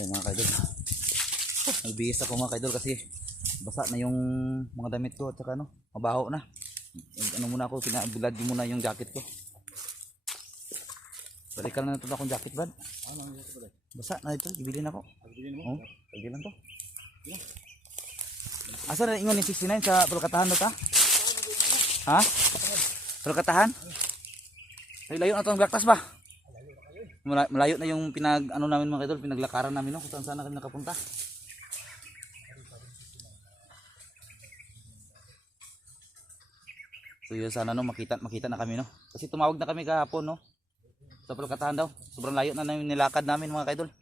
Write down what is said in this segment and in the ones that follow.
Ayun mga kaidol. Nagbihis ako mga kaidol kasi basa na yung mga damit ko at saka ano, mabaho na. Ano muna ako, pinabilad muna yung jacket ko. Balikan na natin akong jacket, bad. Basa na ito, ibilin ako. Oh, ibilin to. Asa na ingon ni 69 sa Pulkatahan na ta? Ha? Pulkatahan? Ay, layo na ito ang Blacktas ba? Malayo na yung ano namin mga kaidol, pinaglakaran namin, no? Kung saan na kami nakapunta. So yun, sana no, makita na kami, no? Kasi tumawag na kami kahapon, no? Sa Pulkatahan daw. Sobrang layo na yung nilakad namin mga kaidol.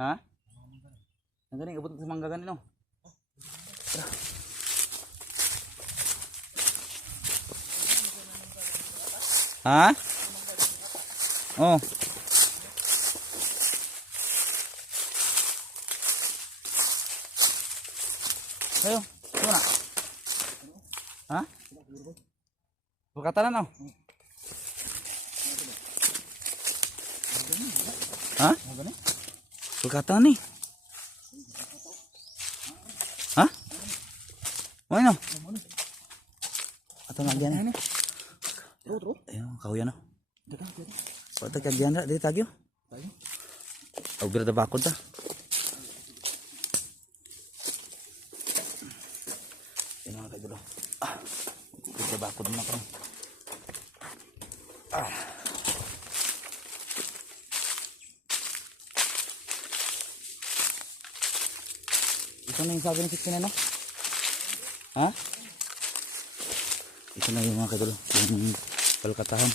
Ha? Ang galing, abot sa mangga ganin, no? Ha? Oh. Ayo, mana? Ha? Pulkatahan no? Ha? Pulkatahan nih. Ha? Mana? Atau lagi nih? Ayun, kahuyan no? Pwede kagyan na, dito tagyo. Agad na bakod ta. Yan mga kaidolo. Agad na bakod na ako. Ito na yung sabi ng 16 na, no? Ha? Ito na yung mga kaidolo. Yung Pulkatahan.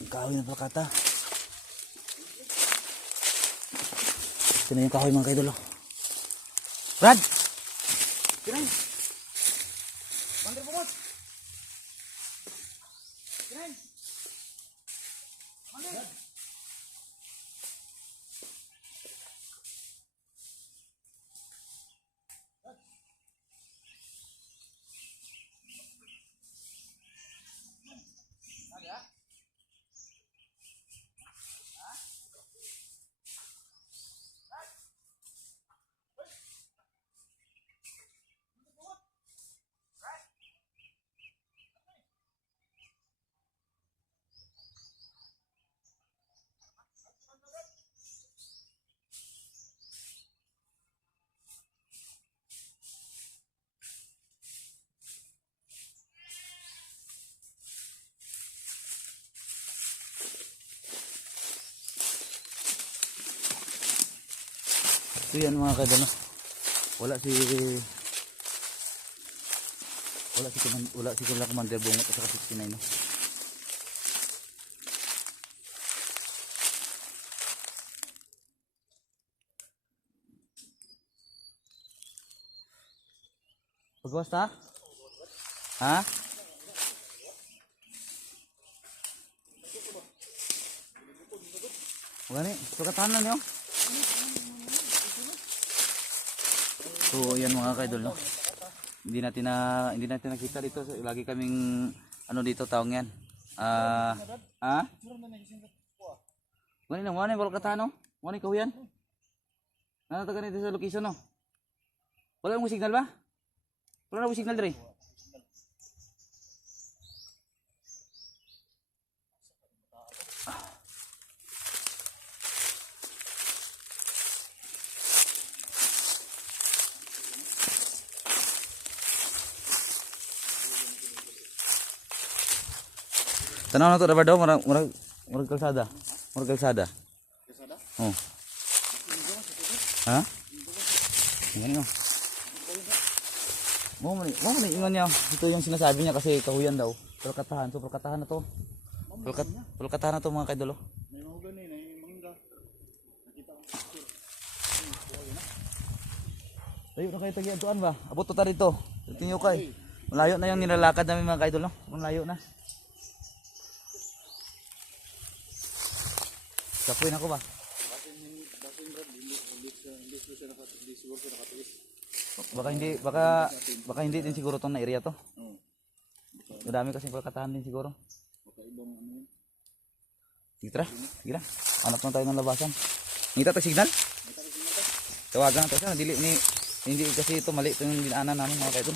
Yung kahoy ng Pulkata. Ito na yung kahoy mga kaidolo. Brad! Kirain! Bandar bukot! Kirain! Bandar! So yan mga kaidolo. Wala si Commander Bungot at saka 69 no. Pagwas ta? Ha? Wala ni, Pulkatahan na niyo. So yan mga kaidol no. Hindi natin nakita dito. So, lagi kaming ano dito taong yan. Ha? Wala Pulkatahan no? Wala kahuyan. Nanataga nito sa location no. Wala mo signal ba? Wala mo signal dire. Tanaw na to dapat daw murag kalsada. Murag kalsada. Kalsada? Oh. Ha? Ngani mo. Mo man ingon niya. Ito yung sinasabi niya kasi kahuyan daw. Pulkatahan, so Pulkatahan na to. Pulkatahan na to mga kaidolo. May mga gani na yung mangga. Nakita ko. Tayo na kayo tagiantuan ba? Abot to ta rito. Tinyo kay. Malayo na yung nilalakad namin mga kaidolo. Malayo na. Kapoy na ko ba? Baka hindi din siguro tong na area to. Madami kasi Pulkatahan din siguro. Sige tara, hanap na tayo ng labasan. Ngita tayo signal? Tawagan natin siya. Hindi kasi ito mali ito yung dinaanan namin mga kaidol.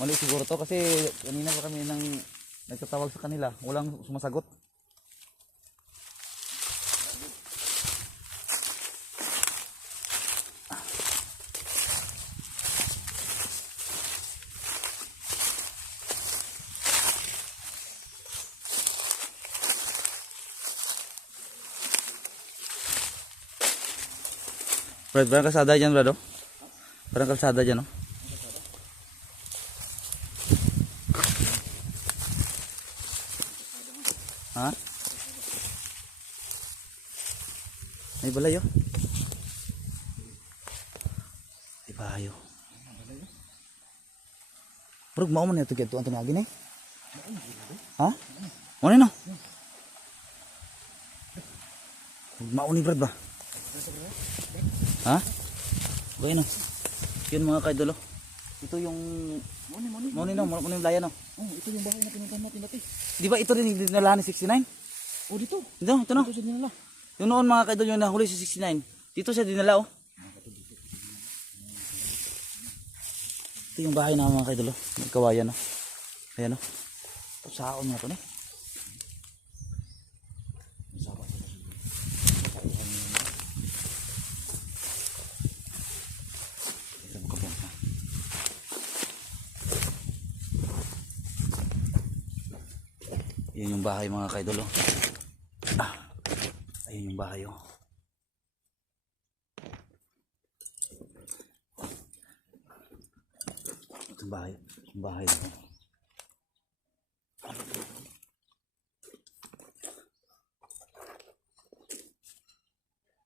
Mali siguro to kasi kanina pa kami nagtatawag sa kanila. Walang sumasagot. Brad, parang kalsada dyan, Brad, oh. Parang kalsada dyan, oh. Ha? May balay, oh. May bayo. Bro, mau man ito kaya ito ang tunagin, eh. Ha? Ano yun, oh? Mau ni Brad ba? Ha? Okay no. Yun mga kaidol. Ito yung Moni yung laya no. Oh, ito yung bahay na pinuntahan natin dati. Di ba ito rin yung dinala ni 69? Oh, dito. Ito no. Ito siya dinala. Yung noon mga kaidol yung nahuli si 69. Dito siya dinala oh. Ito yung bahay na mga kaidol oh. May kawayan oh. Ayan oh. Ito saon nga to ne. Yan yung bahay mga kaidol oh. Ayun yung bahay oh. Ito yung bahay. Yung bahay oh.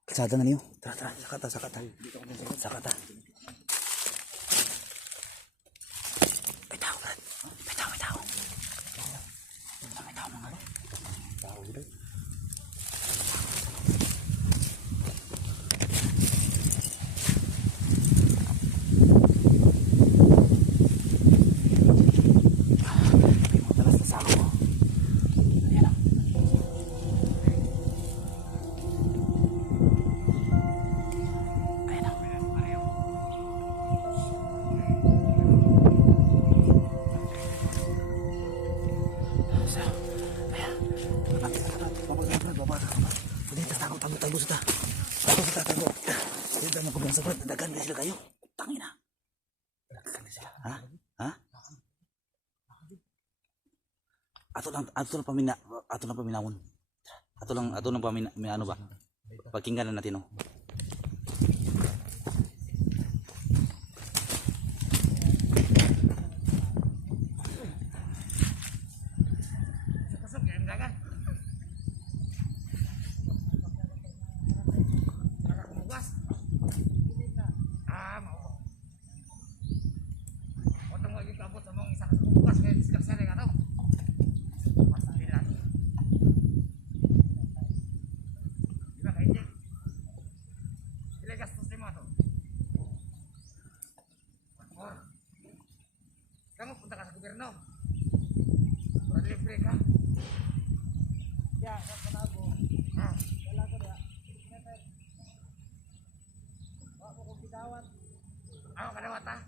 Kalsada na niyo. Tara, sakata. Sakata. May tao, Brad. May tao. May tao mga tao dito. May mga talas na sako. Ayan o. Tago sa ta. Hindi tayo makulang sa Brad. Nadagan na sila kayo. Tangina. Nadagan na sila. Ha? Ato lang paminawon. Ato lang ano ba? Pakinggan na natin oh. Kamu punta ka sa gobyerno. Para libre ka. Ya, sa Kanago. Wala ko na. Ako ko bidawat. Ako kadawat ha.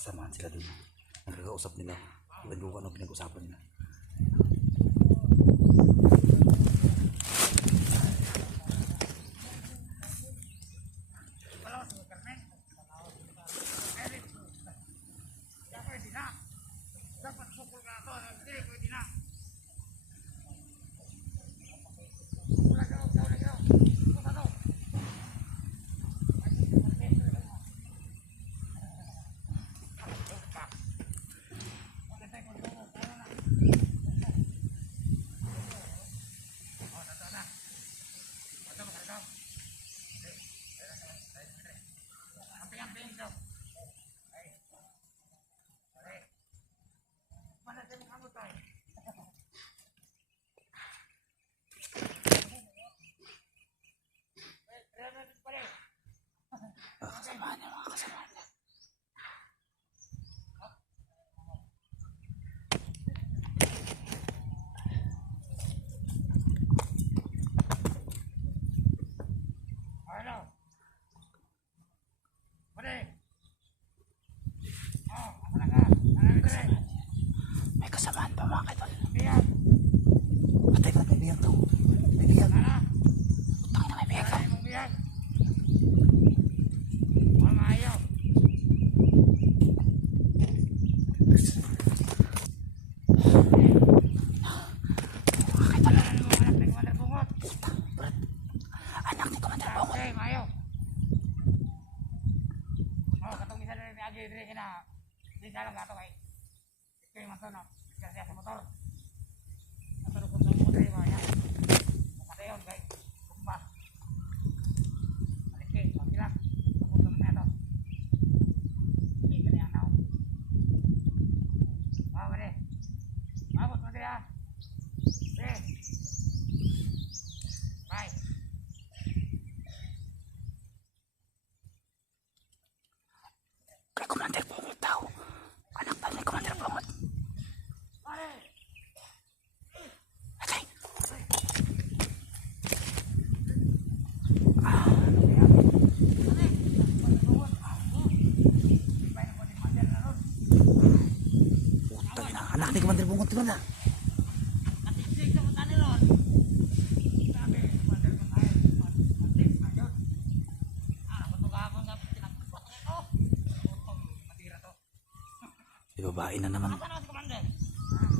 Samahan sila dun. Nagkakausap nila. Iba ano pinag-usapan nila. dalam gato kay. Ito yung mato, no? Kasi sa motor. Matulog ko ng motor yung mga yan. Matay yun, kay. Kumba. Maliki, magkilap. Kaputong na ito. Hindi ka niya now. Mabali. Mabot mo din, ha? Okay. Bye. Kay Commander Bungot daw. Anak ba ni Commander Bungot? Atay. Putang ina, anak ni Commander Bungot di ba na? Babae na naman.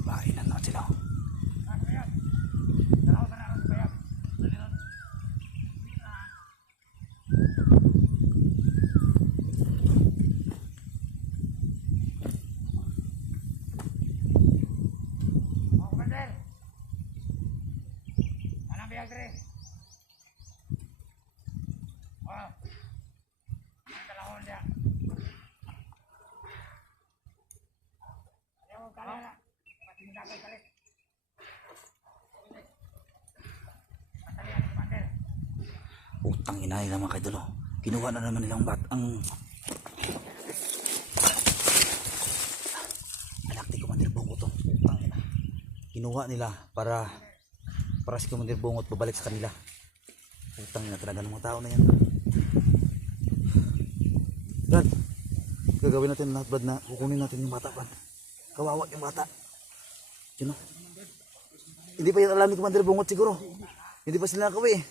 Babae na naman sila. Utang ina nila mga kaidolo. Kinuha na naman nilang ang anak ni Commander Bungot to. Utang ina. Kinuha nila para si Commander Bungot babalik sa kanila. Utang ina talaga ng mga tao na yan. Brad, gagawin natin lahat Brad na kukunin natin yung bata Brad. Kawawa yung bata. You know? Hindi pa yan alam ni Commander Bungot siguro. Hindi pa sila nakawi eh.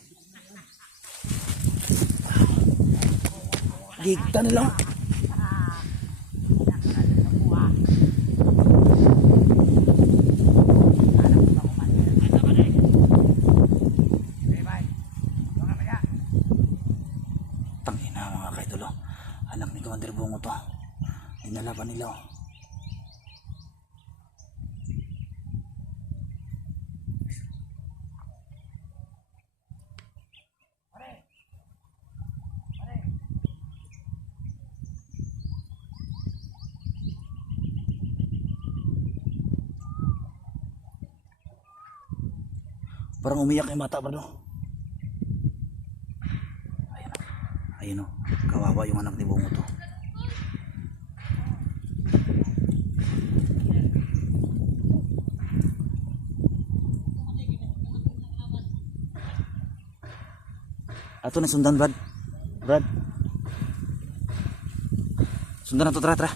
Gigta na lang. Tangina mga kaidolo. Anak ni Commander Bungot to. Dinalaban nila oh. Parang umiyak yung mata bro. Ayun o. Kawawa yung anak ni Bungot to. Ato na sundan Brad. Brad. Sundan na to, tara.